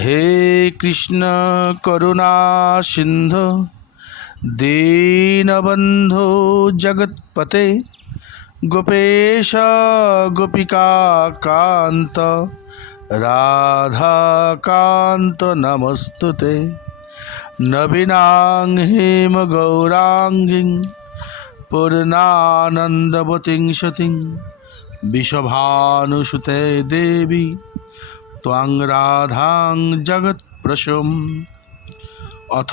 হে কৃষ্ণ করুণা সিন্ধু দীনবন্ধু জগৎপতে, গোপেশ গোপিকা কান্ত রাধাকান্ত নমস্তুতে। নবীনাং হেম গৌরাঙ্গিং পূর্ণানন্দবতীং সতীং বিষভানুসুতে দেবী। ত্বাং রাধাং জগৎপ্রসম অথ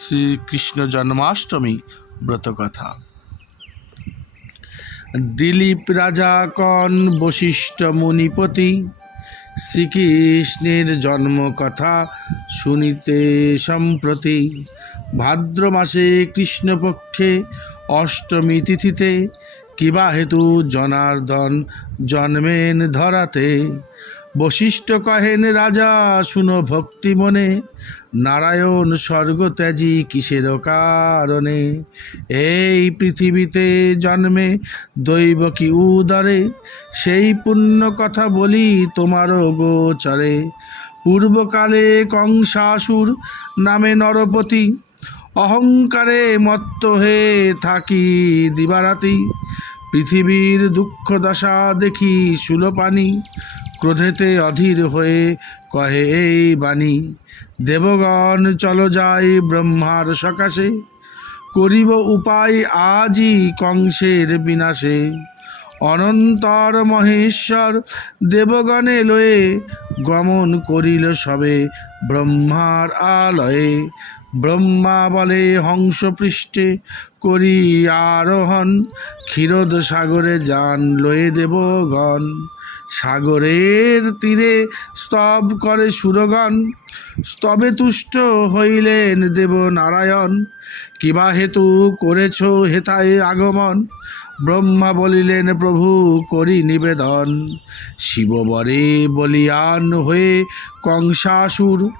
শ্রীকৃষ্ণ জন্মাষ্টমী ব্রতকথা দিলীপ রাজা কন বশিষ্ঠ মুনিপতি শ্রীকৃষ্ণের জন্মকথা শুনিতে সম্প্রতি ভাদ্র মাসে কৃষ্ণপক্ষে অষ্টমী তিথিতে কিবা হেতু জনার্দন জন্মেন ধরাতে। বশিষ্ঠ কহেন, রাজা, শুনো ভক্তি মনে। নারায়ণ স্বর্গ ত্যাজি কিসের কারণে? এই পৃথিবীতে জন্মে দৈব কি উদরে? সেই পুণ্য কথা বলি তোমারও গোচরে। পূর্বকালে কংসাসুর নামে নরপতি, অহংকারে মত্ত হয়ে থাকি দিবারাতি। পৃথিবীর দুঃখ দশা দেখি সুলপানি ক্রোধেতে অধীর হয়ে কহে এই বাণী, দেবগণ চল যাই ব্রহ্মার সকাশে, করিব উপায় আজই কংসের বিনাশে। অনন্তর মহেশ্বর দেবগণে লয়ে গমন করিল সবে ব্রহ্মার আলয়ে। ব্রহ্মা বলে হংস পৃষ্ঠে করি আরোহণ ক্ষীরদ সাগরে যান লয়ে দেবগণ। সাগরের তীরে স্তব করে সুরগণ। স্তবে তুষ্ট হইলেন দেব নারায়ণ কিবা হেতু করেছ হেথায় আগমন? ব্রহ্মা বলিলেন, প্রভু, করি নিবেদন। শিববরে বলিয়ান হয়ে কংসাসুর।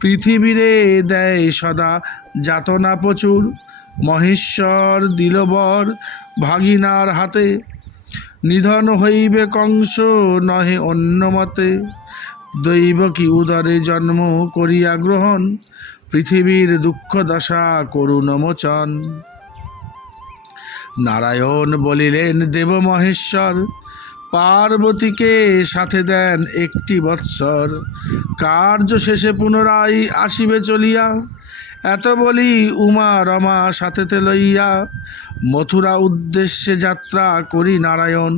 পৃথিবীরে দেয় সদা যাতনা প্রচুর। মহেশ্বর দিলবর ভাগিনার হাতে নিধন হইবে কংস, নহে অন্য মতে। দৈব কি উদরে জন্ম করিয়া গ্রহণ? পৃথিবীর দুঃখ দশা করুণ মোচন। নারায়ণ বলিলেন, দেব মহেশ্বর, পার্বতীকে সাথে দেন একটি বৎসর। কার্য শেষে পুনরায় আসিবে চলিয়া। এত বলি উমা রমা সাথেতে লইয়া, মথুরা উদ্দেশ্যে যাত্রা করি নারায়ণ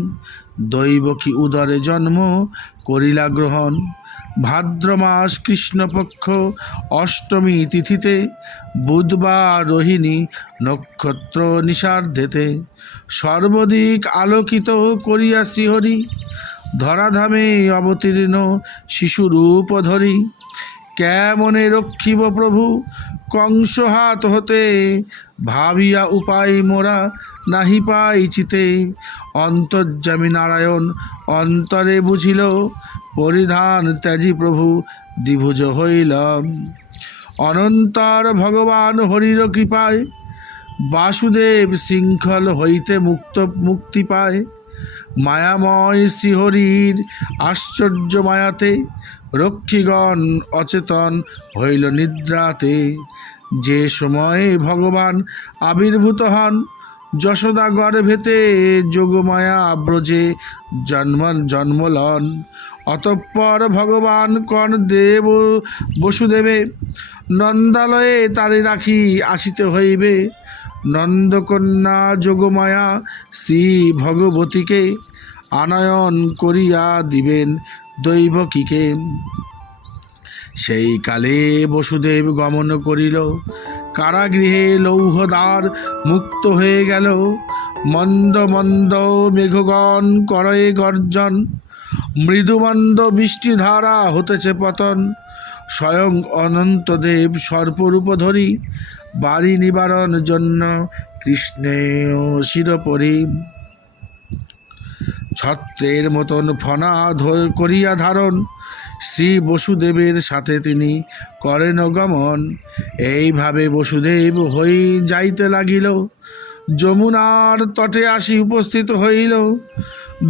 দৈবকী উদরে জন্ম করিলা গ্রহণ। ভাদ্র মাস কৃষ্ণপক্ষ অষ্টমী তিথিতে, বুধবার রোহিণী নক্ষত্র নিষার্ধেতে। সর্বদিক আলোকিত করিয়া শ্রীহরি, ধরাধামে অবতীর্ণ শিশুরূপ ধরি। কেমনে রক্ষিব প্রভু? কংস হাত ভাবিয়া উপায় মোরা নাহি পাই চিতে। অন্তর্যামী নারায়ণ অন্তরে বুঝিল, পরিধান ত্যাজি প্রভু দ্বিভুজ হইল অনন্তর ভগবান হরির কৃপায় বাসুদেব শৃঙ্খল হইতে মুক্ত, মুক্তি পায়। মায়াময় শ্রীহরির আশ্চর্য মায়াতে রক্ষীগণ অচেতন হইল নিদ্রাতে। যে সময়ে ভগবান আবির্ভূত হন, যশোদা গর্ভেতে যোগমায়া ব্রজে জন্ম জন্মলন অতঃপর ভগবান কন দেব বসুদেবে, নন্দালয়ে তারে রাখি আসিতে হইবে। নন্দকন্যা যোগমায়া শ্রী ভগবতীকে আনয়ন করিয়া দিবেন দৈবকীকে সেই কালে বসুদেব গমন করিল, কারাগৃহে লৌহদ্বার মুক্ত হয়ে গেল। মন্দ মন্দ মেঘগণ, করয়ে গর্জন, মৃদুমন্দ বৃষ্টিধারা হতেছে পতন। স্বয়ং অনন্তদেব সর্পরূপ ধরি, বাড়ি নিবারণ জন্য কৃষ্ণে শিরপরি। ছত্রের মতন ফনা করিয়া ধারণ। শ্রী বসুদেবের সাথে তিনি করেন গমন। এইভাবে বসুদেব হই যাইতে লাগিল। যমুনার তটে আসি উপস্থিত হইল।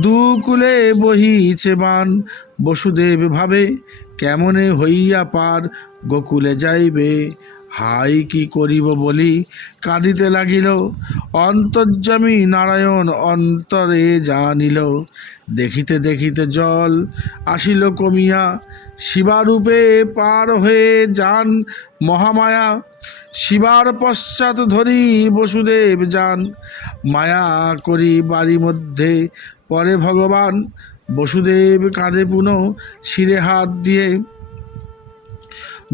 দুকুলে বহিছে বান। বসুদেব ভাবে, কেমনে হইয়া পার, গোকুলে যাইবে? হাই কি করিব বলি? কাঁদিতে লাগিল। অন্তর্যামী নারায়ণ অন্তরে জানিল, দেখিতে দেখিতে জল আসিল কমিয়া, শিবারূপে পার হয়ে যান মহামায়া। শিবার পশ্চাৎ ধরি বসুদেব যান, মায়া করি বাড়ি মধ্যে। পরে ভগবান বসুদেব কাঁধে পুনঃ শিরে হাত দিয়ে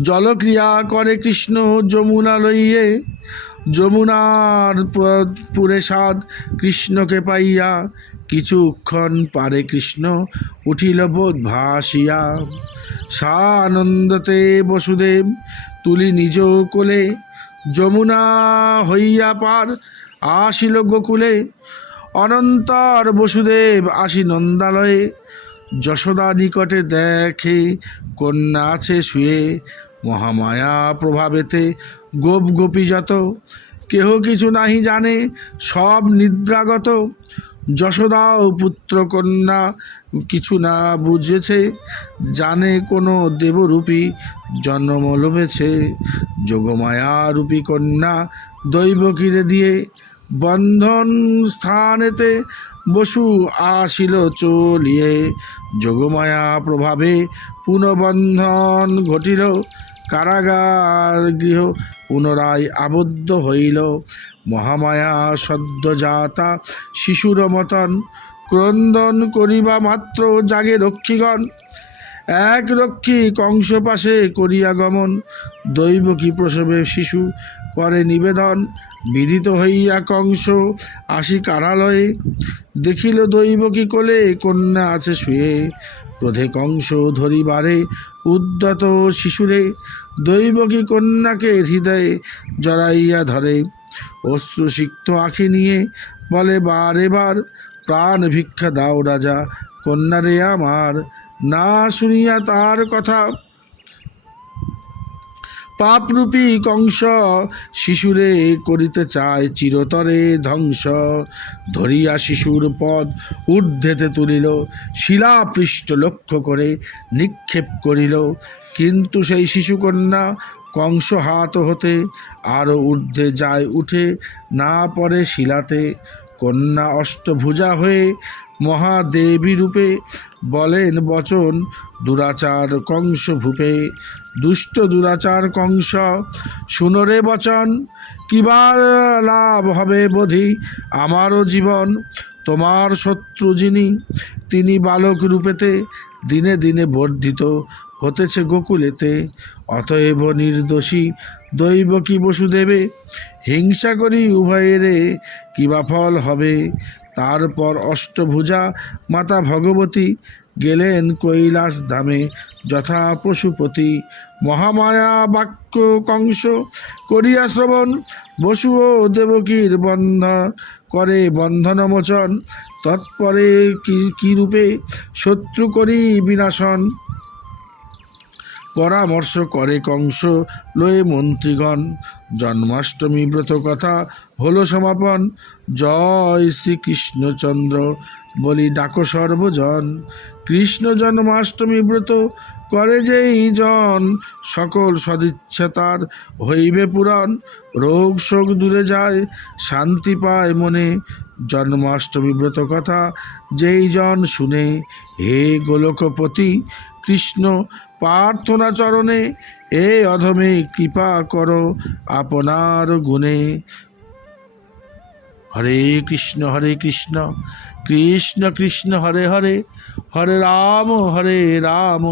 জলক্রিয়া করে কৃষ্ণ যমুনা লইয়ে। যমুনার পুরে সাদ কৃষ্ণকে পাইয়া। কিছুক্ষণ পারে কৃষ্ণ উঠিল বোধ ভাসিয়া। সানন্দতে বসুদেব তুলি নিজ কোলে। যমুনা হইয়া পার আসিল গোকুলে। অনন্তর বসুদেব আসি নন্দালয়ে। যশোদা নিকটে দেখে কন্যা আছে শুয়ে, মহামায়া প্রভাবেতে গোপ গোপী যত কেহ কিছু নাহি জানে, সব নিদ্রাগত। যশোদা ও পুত্র কন্যা কিছু না বুঝেছে, জানে কোনো দেবরূপী জন্ম লভেছে। যোগমায়া রূপী কন্যা দৈব কিরে দিয়ে, বন্ধন স্থানেতে বসু আসিল চলিয়ে, যোগমায়া প্রভাবে পুনবন্ধন ঘটিল, কারাগার গৃহ পুনরায় আবদ্ধ হইল। মহামায়া সদ্যজাতা শিশুর মতন ক্রন্দন করিবা মাত্র জাগে রক্ষীগণ। এক রক্ষী কংস পাশে করিয়া গমন দৈবকী প্রসবে শিশু করে নিবেদন? বিদিত হইয়া কংস আসি কারালয়ে। দেখিল দৈবকী কোলে, কন্যা আছে শুয়ে। ক্রোধে কংস ধরিবারে, উদ্যত শিশুরে। দৈবকী কন্যাকে হৃদয়ে জড়াইয়া ধরে। অশ্রুসিক্ত আঁখি নিয়ে বলে, বারে বার, প্রাণ ভিক্ষা দাও রাজা কন্যারে আমার। না শুনিয়া তার কথা পাপরূপী কংস, শিশুরে করিতে চায় চিরতরে ধ্বংস। ধরিয়া শিশুর পদ ঊর্ধ্বেতে তুলিল শিলাপৃষ্ঠ লক্ষ্য করে নিক্ষেপ করিল। কিন্তু সেই শিশুকন্যা কংস হাত হতে আরও ঊর্ধ্বে যায় উঠে, না পড়ে শিলাতে। কন্যা অষ্টভুজা হয়ে মহাদেবী রূপে বলেন বচন, দুরাচার কংস ভূপে, দুষ্ট দুরাচার কংস শুনরে বচন কিবার লাভ হবে বোধি? আমারও জীবন, তোমার শত্রু যিনি, তিনি বালক রূপেতে দিনে দিনে বর্ধিত হতেছে গোকুলেতে। অতএব নির্দোষী দৈব কি বসুদেবে? হিংসা করি উভয়েরে কিবা ফল হবে? তারপর অষ্টভুজা মাতা ভগবতী গেলেন কৈলাস ধামে যথা পশুপতি। মহামায়া বাক্য কংস করিয়া শ্রবণ বসু ও দেবকীর বন্ধ, করে বন্ধন বন্ধনমোচন, তৎপরে কি রূপে শত্রু করি বিনাশন। পরামর্শ করে কংস লয়ে মন্ত্রীগণ। জন্মাষ্টমী ব্রত কথা হলো সমাপন। জয় শ্রীকৃষ্ণচন্দ্র বলি ডাকো সর্বজন। কৃষ্ণ জন্মাষ্টমী ব্রত করে যেই জন, সকল সদিচ্ছা তার হইবে পুরাণ। রোগ শোক দূরে যায়, শান্তি পায় মনে। জন্মাষ্টমী ব্রত কথা যেই জন শুনে, হে গোলকপতি কৃষ্ণ প্রার্থনা চরণে এ অধমে কৃপা করো আপনার গুণে। হরে কৃষ্ণ হরে কৃষ্ণ কৃষ্ণ কৃষ্ণ, হরে হরে হরে রাম হরে রাম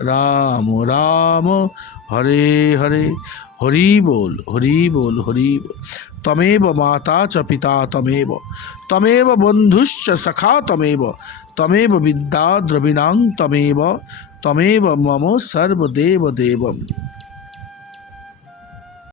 রাম রাম, হরে হরে। হরি বল হরি বল হরি বল। तमेव माता च पिता तमेव। तमेव बंधुश्च सखा तमेव। तमेव विद्या द्रविणांग तमेव। तमेव मम सर्वदेव देवम